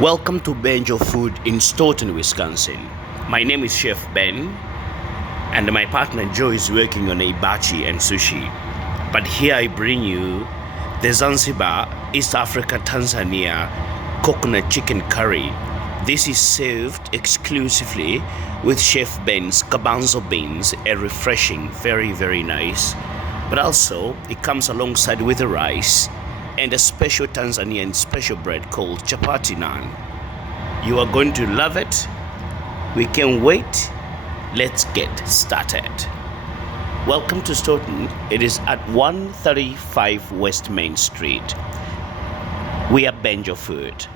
Welcome to Benjo Food in Stoughton, Wisconsin. My name is Chef Ben, and my partner Joe is working on a bachi and sushi. But here I bring you the Zanzibar, East Africa, Tanzania coconut chicken curry. This is served exclusively with Chef Ben's garbanzo beans, a refreshing, very nice. But also, it comes alongside with the rice and a special Tanzanian special bread called chapati naan. You are going to love it. We can't wait. Let's get started. Welcome to Stoughton. It is at 135 West Main Street. We are Benjo Food.